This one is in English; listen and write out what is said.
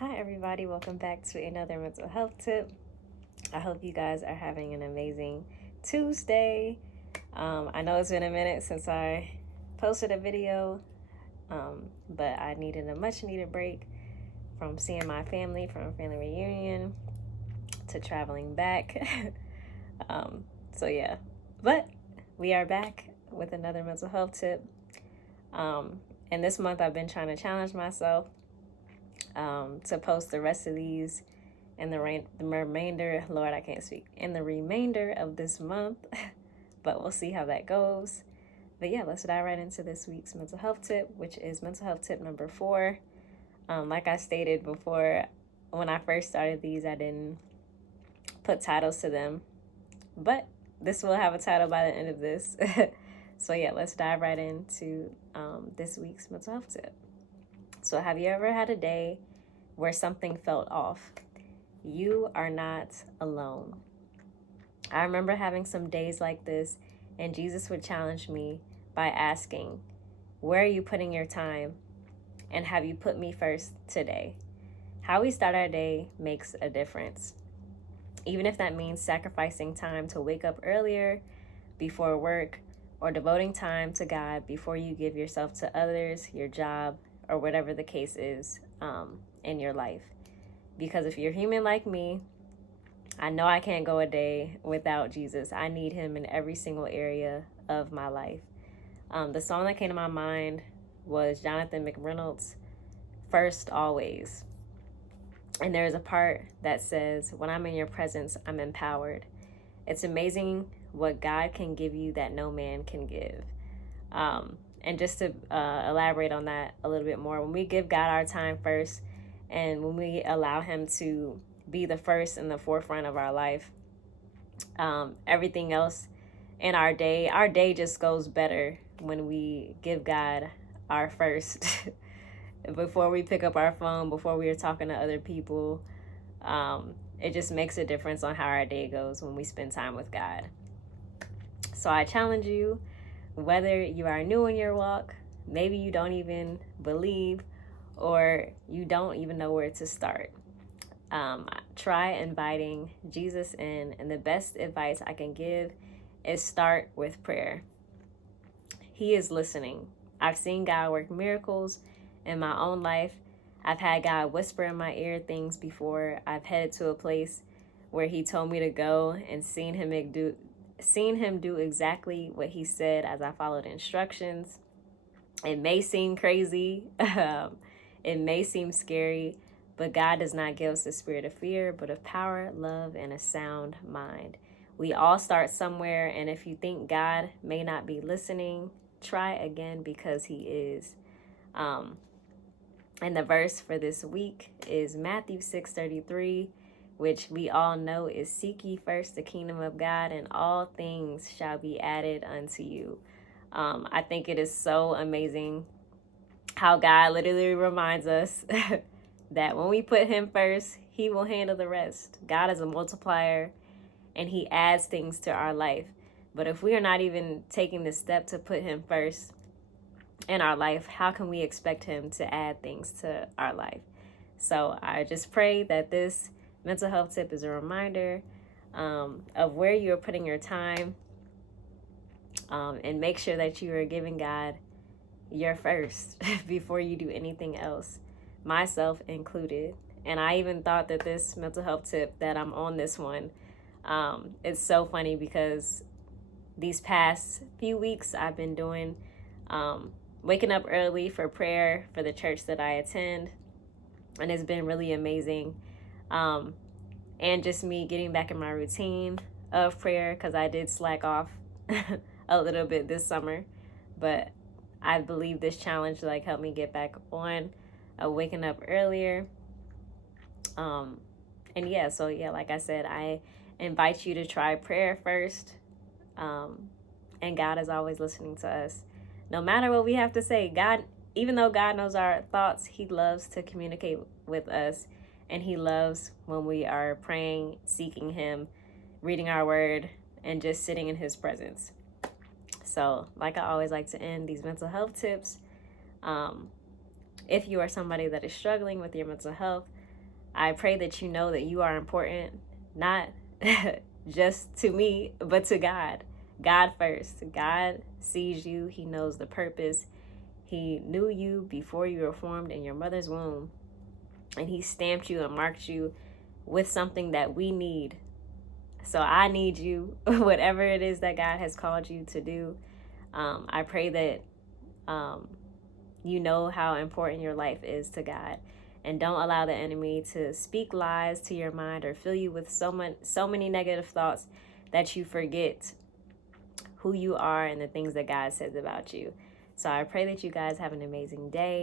Hi, everybody. Welcome back to another mental health tip. I hope you guys are having an amazing Tuesday. I know it's been a minute since I posted a video, but I needed a much needed break from seeing my family, from a family reunion to traveling back. Yeah, but we are back with another mental health tip. And this month I've been trying to challenge myself to post the rest of these in the remainder, Lord, I can't speak, in the remainder of this month, but we'll see how that goes. But yeah, let's dive right into this week's mental health tip, which is mental health tip number 4. Like I stated before, when I first started these, I didn't put titles to them, but this will have a title by the end of this. So yeah, let's dive right into this week's mental health tip. So have you ever had a day where something felt off? You are not alone. I remember having some days like this, and Jesus would challenge me by asking, where are you putting your time? And have you put me first today? How we start our day makes a difference. Even if that means sacrificing time to wake up earlier before work, or devoting time to God before you give yourself to others, your job, or whatever the case is in your life. Because if you're human like me, I know I can't go a day without Jesus. I need him in every single area of my life. The song that came to my mind was Jonathan McReynolds' First Always. And there's a part that says, when I'm in your presence, I'm empowered. It's amazing what God can give you that no man can give. And just to elaborate on that a little bit more, when we give God our time first, and when we allow him to be the first and the forefront of our life, everything else in our day just goes better when we give God our first. Before we pick up our phone, before we are talking to other people, it just makes a difference on how our day goes when we spend time with God. So I challenge you, whether you are new in your walk, maybe you don't even believe, or you don't even know where to start, try inviting Jesus in. And the best advice I can give is start with prayer. He is listening. I've seen God work miracles in my own life. I've had God whisper in my ear things before I've headed to a place where he told me to go, and seen him do exactly what he said as I followed instructions. It may seem crazy. It may seem scary, but God does not give us the spirit of fear, but of power, love, and a sound mind. We all start somewhere, and if you think God may not be listening, try again, because he is. And the verse for this week is Matthew 6:33, which we all know is, seek ye first the kingdom of God, and all things shall be added unto you. I think it is so amazing how God literally reminds us that when we put him first, he will handle the rest. God is a multiplier, and he adds things to our life. But if we are not even taking the step to put him first in our life, how can we expect him to add things to our life? So I just pray that this mental health tip is a reminder of where you are putting your time, and make sure that you are giving God your first before you do anything else, myself included. And I even thought that this mental health tip, that I'm on this one, it's so funny because these past few weeks I've been doing waking up early for prayer for the church that I attend, and it's been really amazing. And just me getting back in my routine of prayer, because I did slack off a little bit this summer, but I believe this challenge helped me get back on waking up earlier. And yeah, so yeah, like I said, I invite you to try prayer first. And God is always listening to us. No matter what we have to say, God, even though God knows our thoughts, he loves to communicate with us. And he loves when we are praying, seeking him, reading our word, and just sitting in his presence. So, like I always like to end these mental health tips, if you are somebody that is struggling with your mental health, I pray that you know that you are important, not just to me, but to God. God first. God sees you. He knows the purpose. He knew you before you were formed in your mother's womb. And he stamped you and marked you with something that we need. So I need you, whatever it is that God has called you to do. I pray that you know how important your life is to God. And don't allow the enemy to speak lies to your mind or fill you with so many negative thoughts that you forget who you are and the things that God says about you. So I pray that you guys have an amazing day.